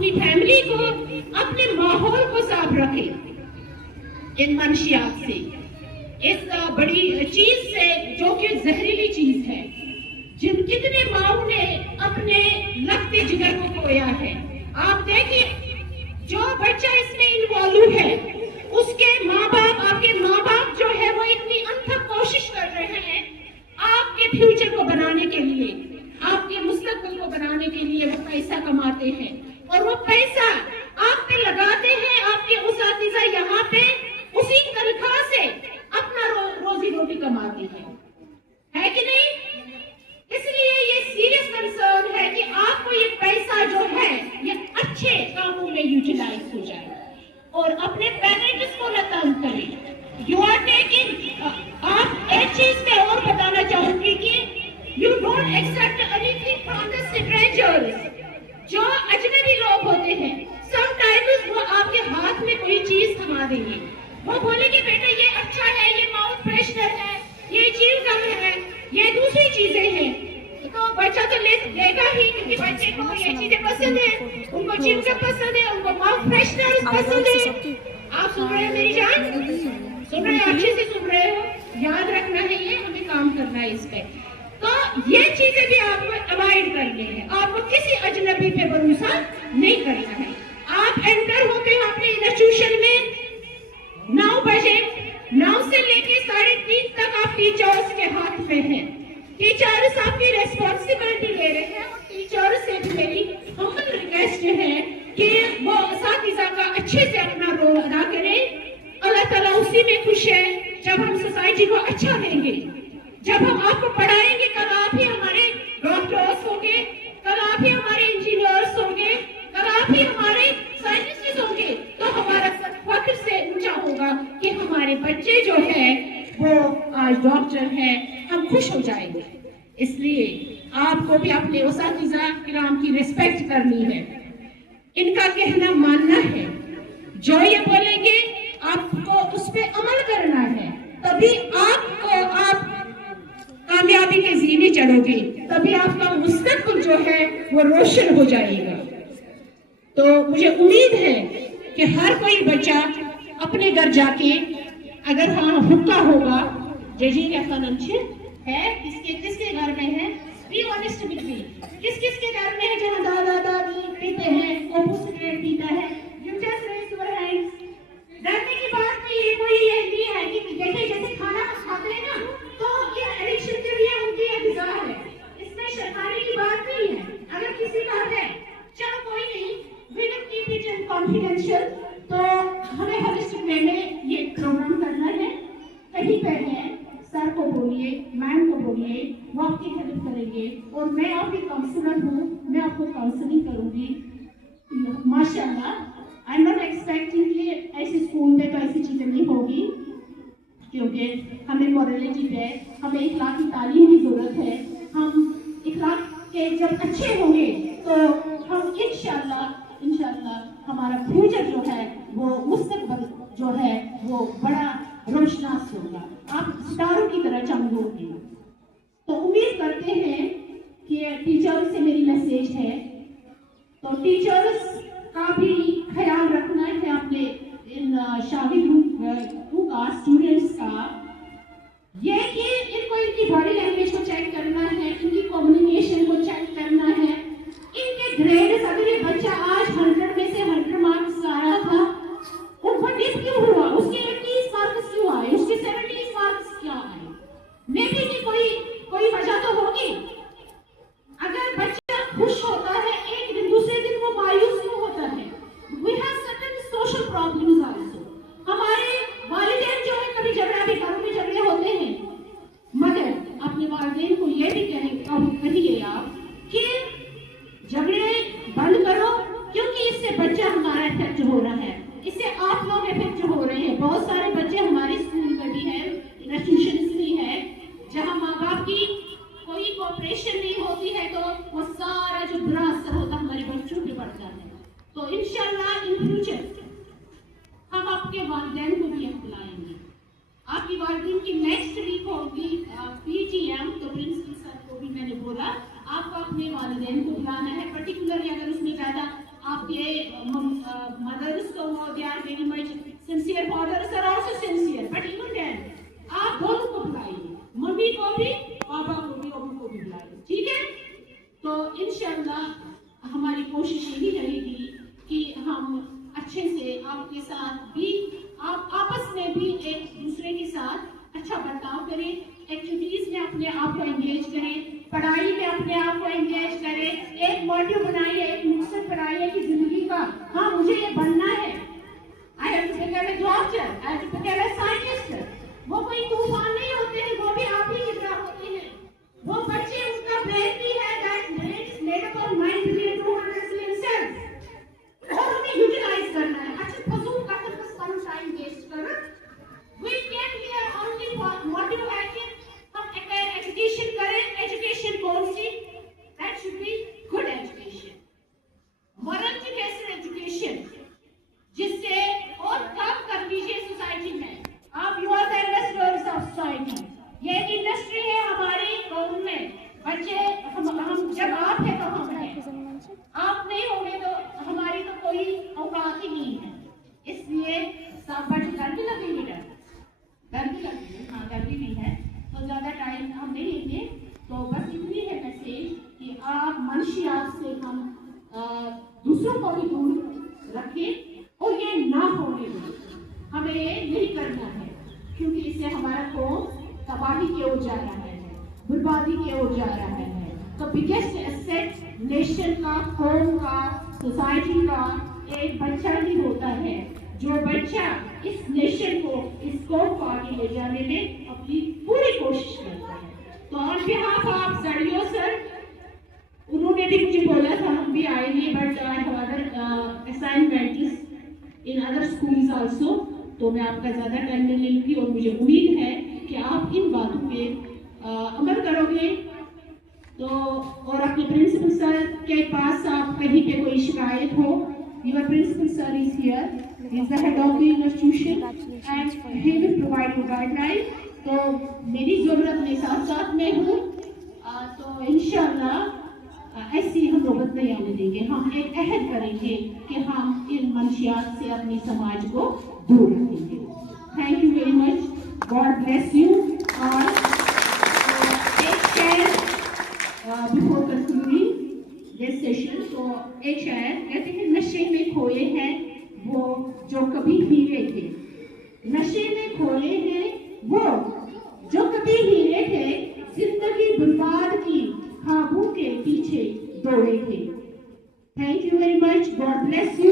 اپنی فیملی کو، اپنے ماحول کو صاف رکھیں ان منشیات سے، اس بڑی چیز سے جو کہ زہریلی چیز ہے. کتنے ماؤں نے اپنے لگتے جگر کو کھویا ہے. آپ دیکھیں جو بچہ اس میں انوالو ہے اس کے ماں باپ، آپ کے ماں باپ جو ہے وہ اتنی انتھک کوشش کر رہے ہیں آپ کے فیوچر کو بنانے کے لیے، آپ کے مستقبل کو بنانے کے لیے وہ پیسہ کماتے ہیں اور وہ پیسہ آپ پہ لگاتے ہیں. آپ کے اساتذہ یہاں پہ اسی تنخواہ سے اپنا روزی روٹی کماتے ہیں، ہے کہ نہیں؟ اس لیے یہ سیریس کنسرن ہے کہ آپ کو یہ پیسہ جو ہے یہ اچھے کاموں میں یوٹیلائز ہو جائے اور اپنے پیرنٹس کو نہ تنگ کریں. یو آر ٹیکنگ، آپ ایک چیز میں اور بتانا چاہوں گی کہ you don't accept any thing from the strangers. جو اجنبی لوگ ہوتے ہیں سم ٹائمز وہ آپ کے ہاتھ میں کوئی چیز تھما دیں گے، وہ بولے کہ بیٹا یہ اچھا ہے، یہ ماؤتھ فریشنر ہے، یہ چیز گم ہے، یہ دوسری چیزیں ہیں، تو بچہ تو لے گا ہی کیونکہ بچے کو یہ چیزیں پسند ہیں، ان کو چیز پسند ہے، ان کو ماؤتھ فریشنر پسند ہے. آپ سن رہے ہیں میری جان؟ سن رہے ہیں؟ اچھے سے سن رہے ہو؟ یاد رکھنا ہے، یہ ہمیں کام کرنا ہے اس پہ. تو یہ چیزیں بھی آپ کو اوائڈ کرنی ہے. آپ کو کسی اجنبی پہ بھروسہ نہیں کرنا ہے. آپ انٹر ہوتے ہیں اپنے انسٹیٹیوشن میں 9 بجے، 9 سے لے کے 3:30 تک آپ ٹیچرز کے ہاتھ میں ہیں. ٹیچرز آپ کی ریسپانسبلٹی لے رہے ہیں اور ٹیچر سے بھی میری ہمبل ریکویسٹ ہے کہ وہ اساتذہ کا اچھے سے اپنا رول ادا کریں. اللہ تعالیٰ اسی میں خوش ہے جب ہم سوسائٹی کو اچھا دیں گے، جب ہم آپ کو پڑھائیں گے. کل آپ ہی ہمارے ڈاکٹرز ہوں گے، کل آپ ہی ہمارے انجینئرز ہوں گے، کل آپ ہی ہمارے سائنٹسٹ ہوں گے، تو ہمارا سر فخر سے اونچا ہوگا کہ ہمارے بچے جو ہے وہ آج ڈاکٹر ہیں. ہم خوش ہو جائیں گے. اس لیے آپ کو بھی اپنے اساتذہ کرام کی ریسپیکٹ کرنی ہے، ان کا کہنا ماننا ہے. جو یہ بولیں گے آپ کو اس پہ عمل کرنا ہے، تبھی آپ کامیابی کے زینے چڑھو گے، تبھی آپ کا مستقبل جو ہے وہ روشن ہو جائے گا. تو مجھے امید ہے کہ ہر کوئی بچہ اپنے گھر جا کے اگر ہاں حکا ہوگا جی کا خانم ہے کس کے گھر میں ہے، بی آنیسٹ وتھ می، کس کے گھر میں ہے جہاں دادا دادی پیتے ہیں، ابو سگریٹ پیتا ہے. You just raise your hands. ڈرنے کی بات نہیں ہے، کوئی یہ نہیں ہے کہ دیکھیں جیسے کھانا کھاتے ہیں نا تو یہ ایڈکشن کے لیے ان کی ایک غذا ہے، اس میں شیطانی کی بات نہیں ہے. اگر کسی کا ہے چلو کوئی نہیں، we will keep it in confidential. تو ہمیں ہولسٹک وے میں یہ پروگرام کرنا ہے. کہیں پہ ہے سر کو بولیے، میم کو بولیے، وہ آپ کی ہیلپ کریں گے. اور میں آپ کی کاؤنسلر ہوں، میں آپ کو کاؤنسلنگ کروں گی. ماشاء اللہ آئی ایم ناٹ ایکسپیکٹنگ کہ ایسے اسکول میں تو ایسی چیزیں نہیں ہوگی، کیونکہ ہمیں مورلٹی پہ، ہمیں اخلاقی تعلیم کی ضرورت ہے. ہم اخلاق کے جب اچھے ہوں گے تو ہم انشاءاللہ ہمارا فیوچر جو ہے وہ مستقبل جو ہے وہ بڑا روشناس ہوگا. آپ ستاروں کی طرح چمکو گے. تو امید کرتے ہیں کہ ٹیچر سے میری میسیج ہے، تو ٹیچرز کا بھی خیال رکھنا ہے اپنے ان شاگرد گروپ کا، اسٹوڈنٹس کا. یہ کہ ان کو ان کی باڈی لینگویج کو چیک کرنا ہے، ان کی کمیونیکیشن کو چیک کرنا ہے، ان کے گریڈز. اگر یہ بچہ آج 100 میں سے 100 مارکس آیا تھا، وہ ڈس کیوں ہوا؟ اس کے 80 مارکس کیوں آئے؟ اس کے 70 مارکس کیا آئے؟ میں بھی کوئی وجہ تو ہوگی. اگر بچہ خوش ہوتا ہے ایک دن، دوسرے دن وہ مایوس کیوں ہوتا ہے؟ We have certain social problems also. ہمارے والدین جو ہے کبھی جھگڑا بھی، گھروں میں جھگڑے ہوتے ہیں، مگر اپنے والدین کو یہ بھی کہیے آپ کہ جھگڑے بند کرو، کیونکہ اس سے بچہ ہمارا افیکٹ ہو رہا ہے، اس سے آپ لوگ افیکٹ ہو رہے ہیں. بہت سارے بچے ہمارے اسکول میں بھی ہیں، انسٹیٹیوشنز بھی ہیں، جہاں ماں باپ کی کوئی کوپریشن نہیں ہوتی ہے تو وہ سارا جو برا اثر ہوتا ہے ہمارے بچوں پہ پڑتا ہے. تو انشاءاللہ ان فیوچر ہم آپ کے والدین کو بھی بلائیں گے. آپ کی والدین کی نیکسٹ ویک ہوگی پی ٹی ایم، تو پرنسپل سر کو بھی میں نے بولا آپ کو اپنے والدین کو بلانا ہے. پرٹیکولرلی اگر اس میں زیادہ آپ کے یہی رہے گی کہ ہم اچھے سے آپ کے ساتھ بھی آپ آپس میں بھی ایک دوسرے کے ساتھ اچھا برتاؤ کریں، ایکٹیویٹیز میں اپنے آپ کو انگیج کریں، پڑھائی میں اپنے آپ کو انگیج کریں، ایک موٹیو بنائیے، ایک مقصد بنائیے کہ زندگی کا ہاں مجھے یہ بننا ہے. I have to become a doctor, I have to become a scientist. وہ کوئی طوفان نہیں ہوتے ہیں، وہ بھی آپ ہی کی طرح ہوتے ہیں. وہ بچے اس کا برین بھی ہے، that brain is made up of 9 billion 200 billion cells. اور ہمیں یوٹیلائز کرنا ہے. اچھا فضول کا ہم ٹائم ویسٹ کرنا. We came here only for motive ہے کہ ہم ایجوکیشن کریں. ایجوکیشن کون سی؟ That should be good education. Moral education جس سے اور کام کر لیجیے سوسائٹی میں. آپ you are the investors of society. یہ ایک انڈسٹری ہے ہماری قوم میں. بچے ہم جب آپ ہیں تو ہم ہیں، آپ نہیں ہوں گے تو ہماری تو کوئی اوقات ہی نہیں ہے. اس لیے سب بچے گرمی لگے گی، گرمی لگے گی، ہاں گرمی بھی ہے تو زیادہ ٹائم ہم نہیں لیں گے. تو بس اتنی ہے میسیج کہ آپ منشیات سے ہم دوسروں کو بھی دور رکھیں اور یہ نہ ہونے دیں. ہمیں یہ نہیں کرنا ہے کیونکہ اس سے ہمارا قوم تباہی کی اور جا رہا ہے، بربادی کی اور جا رہا ہے. تو بگیسٹ ایسیٹ نیشن کا، قوم کا، سوسائٹی کا ایک بچہ ہی ہوتا ہے، جو بچہ اس نیشن کو، اس قوم کو آگے لے جانے میں اپنی پوری کوشش کرتا ہے. تو آن بہاف آف زڑیو سر، انہوں نے بھی مجھے بولا تھا ہم بھی آئیں گے، but I have other assignments in other schools also. تو میں آپ کا زیادہ ٹائم نہیں لوں گی اور مجھے امید ہے کہ آپ ان باتوں پہ عمل کرو گے. تو اور اپنے پرنسپل سر کے پاس آپ کہیں پہ کوئی شکایت ہو، your principal sir is here, he is the head of the institution and he will provide you guideline. تو میری ضرورت میں ساتھ ساتھ میں ہوں. تو انشاءاللہ ایسی ہم نوبت نہیں آنے دیں گے. ہم ایک عہد کریں گے کہ ہم ان منشیات سے اپنی سماج کو دور رکھیں گے. Thank you very much. God bless you. اور ایک شعر before concluding this session. تو ایک شاعر کہتے ہیں نشے میں کھوئے ہیں وہ جو کبھی ہیرے تھے، نشے میں کھوئے ہیں وہ جو کبھی ہیرے تھے، زندگی برباد کی خوابوں کے پیچھے دوڑے تھے. Thank you very much. God bless you.